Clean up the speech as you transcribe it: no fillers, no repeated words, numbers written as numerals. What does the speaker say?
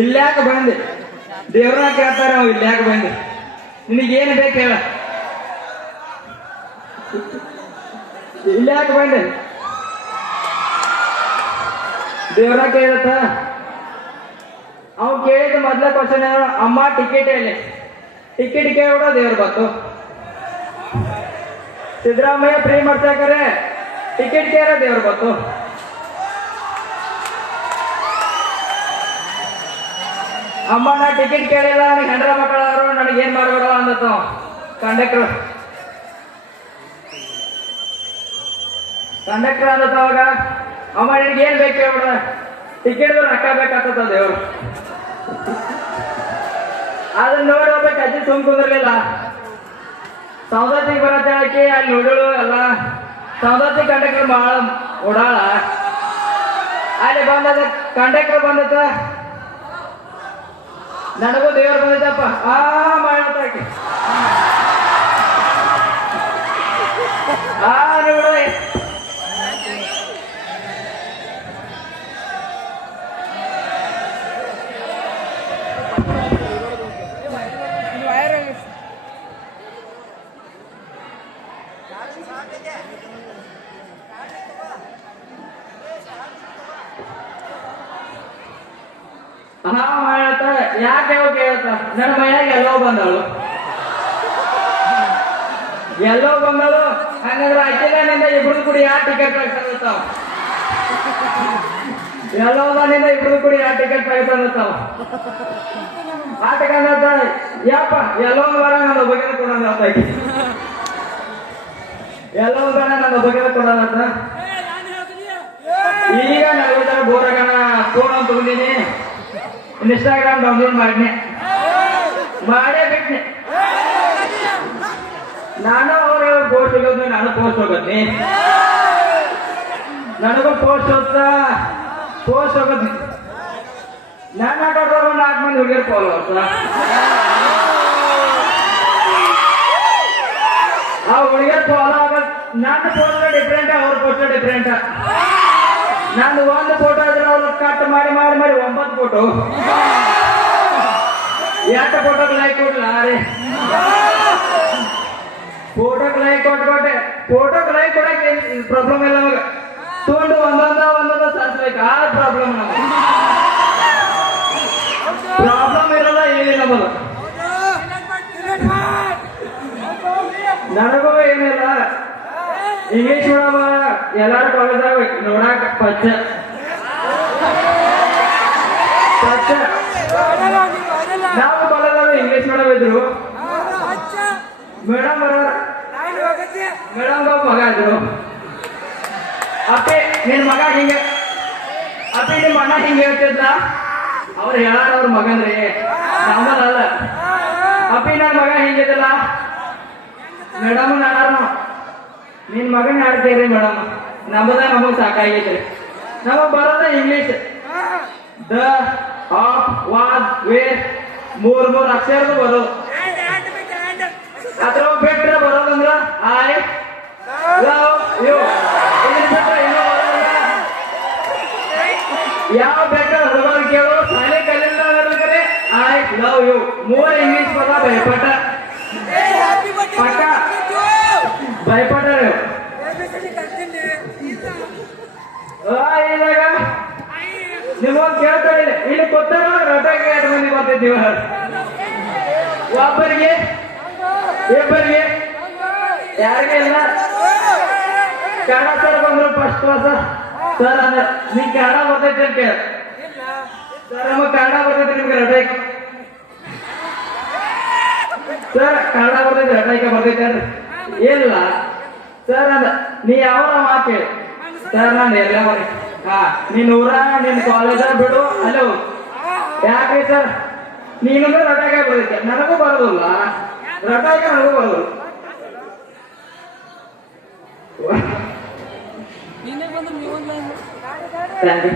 ಇಲ್ಯಾಕ ಬಂದೆ? ದೇವ್ರನ್ನ ಕೇಳ್ತಾರೆ ನಾವು ಇಲ್ಯಾಕ ಬಂದೆ? ನಿನಗೇನು ಬೇಕು ಹೇಳ? ಇಲ್ಯಾಕ ಬಂದೆ? ದೇವ್ರ ಕೇಳತ್ತ. ಅವ್ ಕೇಳಿದ ಮೊದ್ಲ ಕ್ವಶನ್ ಏನು? ಅಮ್ಮ ಟಿಕೆಟ್ ಹೇಳಿ. ಟಿಕೆಟ್ ಕೇಳ್ಬಿಡ ದೇವ್ರ ಬಂತು. ಸಿದ್ದರಾಮಯ್ಯ ಫ್ರೀ ಮಾಡ್ಸಾಕರೆ ಟಿಕೆಟ್ ಕೇಳ ದೇವ್ರ ಬಂತು. ಅಮ್ಮ ನಾ ಟಿಕೆಟ್ ಕೇಳಿಲ್ಲ, ನನಗೆ ಹೆಂಡ್ರ ಮಕ್ಕಳವರು, ನನಗೇನ್ ಮಾಡ್ಬೇಡ ಅಂದತ್ತ ಕಂಡಕ್ಟರ್ ಅಂದತ್ತ. ಅವಾಗ ಅಮ್ಮ ನಿನಗೆ ಏನ್ ಬೇಕು ಹೇಳ್ಬಿಡ? ಟಿಕೆಟ್ ರೊಕ್ಕ ಬೇಕಾಗ್ತದ ದೇವ್ರು. ಅದನ್ನ ನೋಡಿ ಹೋಗ್ಬೇಕು. ಅಜ್ಜಿ ಸುಮ್ ಕುಂದಿರ್ಲಿಲ್ಲ. ಸೌದತ್ತಿಗೆ ಬರತ್ತೆ ಹೇಳಕ್ಕೆ ಅಲ್ಲಿ ನೋಡಳು ಎಲ್ಲ ಸೌದತ್ತಿ ಕಂಡಕ್ಟರ್ ಭಾಳ ಓಡಾಳ. ಅಲ್ಲಿ ಬಂದದ ಕಂಡಕ್ಟರ್ ಬಂದತ್ತ. ನನಗೂ ದೇವ್ರು ಬಂದಿದ್ದಪ್ಪ. ಮಾಡತ್ತಾಕಿ ನೋಡ. ಮಾಡತ್ತ. ಯಾಕೆ ಕೇಳತ್ತ? ನನ್ನ ಮನ್ಯಾಗ ಎಲ್ಲೋ ಬಂದಳು. ಹಂಗಂದ್ರೆ ಅಕ್ಕಿನಿಂದ ಇಬ್ರು ಕೂಡಿ ಯಾವ ಟಿಕೆಟ್ ತೆಗೆತಾವ? ಎಲ್ಲೋದನಿಂದ ಇಬ್ರು ಕೂಡಿ ಯಾವ ಟಿಕೆಟ್ ತೆಗೆತಾವ? ಆಟಕ್ಕಂದ ಯಪ್ಪ ಎಲ್ಲೋ ಬರ ನನ್ನ ಬಗೆದ ಕೊಡೋಣ ಆಯ್ತು. ಎಲ್ಲೋ ಬರ ನನ್ನ ಬಗೆದ ಕೊಡೋಣ. ಈಗ ನಲ್ವತ್ತರ ಬೋರಗನ ಫೋನ್ ಅಂತ ತಗೊಂಡಿನಿ. ಇನ್ಸ್ಟಾಗ್ರಾಮ್ ಡೌನ್ಲೋಡ್ ಮಾಡೇ ಬಿಟ್ನೆ. ನಾನು ಅವ್ರ ಪೋಸ್ಟ್ ಹೋಗೋದು, ನಾನು ಪೋಸ್ಟ್ ಹೋಗೋದ್ನಿ. ನನಗೂ ಪೋಸ್ಟ್ ಹೋಗೋದ್ನಿ. ನನ್ನ ಆಟೋರು 4 ಮಂದಿ ಹುಡುಗಿಯರು ಫಾಲೋವರ್ಸ್. ಆ ಹುಡುಗಿಯರ್ ಫಾಲೋ ಆಗೋದು. ನನ್ನ ಪೋಸ್ಟ್ ಡಿಫ್ರೆಂಟ್, ಅವ್ರ ಪೋಸ್ಟ್ ಡಿಫ್ರೆಂಟ್. ನಾನು ಒಂದು ಫೋಟೋ ಇದ್ರೆ ಅವ್ರು ಕಟ್ ಮಾಡಿ 9 ಫೋಟೋ. 2 ಫೋಟೋಗೆ ಲೈಕ್ ಕೊಡ್ಲ ರೀ. ಫೋಟೋಗೆ ಲೈಕ್ ಕೊಟ್ಟೆ. ಫೋಟೋಗೆ ಲೈಕ್ ಕೊಡಕ್ಕೆ ಪ್ರಾಬ್ಲಮ್ ಇಲ್ಲ ನಮಗೆ. ತೊಗೊಂಡು ಒಂದೊಂದ ಸರ್ಸ್ಬೇಕು. ಆ ಪ್ರಾಬ್ಲಮ್ ನಮಗೆ. ಪ್ರಾಬ್ಲಮ್ ಇರಲ್ಲ, ಏನಿಲ್ಲ ನಮಗೆ. ನನಗೂ ಏನಿಲ್ಲ. ಇಂಗ್ಲಿಷ್ ಮೇಡಮ್ ಎಲ್ಲಾರು ಕಾಲೇಜಾಗ ನೋಡಾಕ ಪಚ್ಚ ನಾವು ಕಾಲೇಜಾಗ ಇಂಗ್ಲಿಷ್ ಮೇಡಮ್ ಇದ್ರು. ಮೇಡಮ್ ಮಗ ಇದ್ರು. ಅಪ್ಪಿ ನಿನ್ ಮಗ ಹಿಂಗೆ, ಅಪ್ಪಿ ನಿಮ್ಮ ಅಣ್ಣ ಹಿಂಗೆ ಹೇಳ್ತಿದ್ದ. ಅವ್ರು ಹೇಳಾರ ಅವ್ರ ಮಗನ್ರಿ, ನಮ್ಮದಲ್ಲ. ಅಪ್ಪಿ ನನ್ನ ಮಗ ಹಿಂಗಿದ್ದಲ್ಲ. ಮೇಡಮ್ ನಾಡಾರ ನಿನ್ ಮಗನ ಆಡ್ತೀರಿ ಮೇಡಮ್. ನಮಗ್ ಸಾಕಾಗೈತ್ರಿ. ನಮಗ್ ಬರೋದ ಇಂಗ್ಲಿಷ್. ದ, ಆಫ್, ವಾದ್, ವೇರ್ 3 ಅಕ್ಷರದು ಬರೋದು. ಅದ್ರ ಬಿಟ್ರೆ ಬರೋದಂದ್ರ ಐ ಲವ್ ಯು. ಯಾವ ಬೇಕಾದ್ರೆ ಹುಡುಗರು ಕೇಳು, ಶಾಲೆ ಕಲಿಲ್ಲ ಅನ್ನೋದ್ರೆ ಐ ಲವ್ ಯು. 3 ಇಂಗ್ಲಿಷ್ ಪದ ಭಯಪಟ್ಟ ಇವಾಗ ನಿಮಗ್ ಕೇಳ್ತಾ ಇಲ್ಲ. ಇಲ್ಲಿ ಕೊತ್ತಾರ ರೊಟ್ಟಾಗಿ 2 ಮಂದಿ ಬರ್ತಿದ್ದೀವ. ಒಬ್ಬರಿಗೆ ಇಬ್ಬರಿಗೆ ಯಾರಿಗೆ ಇಲ್ಲ. ಕನ್ನಡ ಸರ್ ಬಂದ್ರು ಫಸ್ಟ್ ಕ್ಲಾಸ್. ಸರ್ ಅಂದ್ರೆ ನೀ ಕನ್ನಡ ಬರ್ತೈತಿ ಅಂತ ಕೇಳ. ಸರ್ ನಮಗ್ ಕನ್ನಡ ಬರ್ತೈತಿ, ನಿಮ್ಗೆ ರೊಟ್ಟಾಗಿ. ಸರ್ ಕನ್ನಡ ಬರ್ತೈತಿ, ರೊಟ್ಟಾಗಿ ಬರ್ತೈತಿ ಅಂದ್ರೆ ಇಲ್ಲ ಸರ್ ಅಂದ. ನೀ ಯಾವ ಮಾತು ಕೇಳಿ. ಸರ್ ನಾನು ಎಲ್ಲ ಬರೀ ನೀನ್ ಊರ ನಿನ್ ಕಾಲೇಜ ಬಿಡು ಅಲ್ಲೇ ಹೋಗು. ಯಾಕ್ರಿ ಸರ್? ನೀನು ರೊಟ್ಟಾಗ ಬರ್ತೈತೆ, ನನಗೂ ಬರೋದಿಲ್ಲ. ರೊಟ್ಟಾಗ ನನಗೂ ಬರೋದಿಲ್ಲ. Thank you.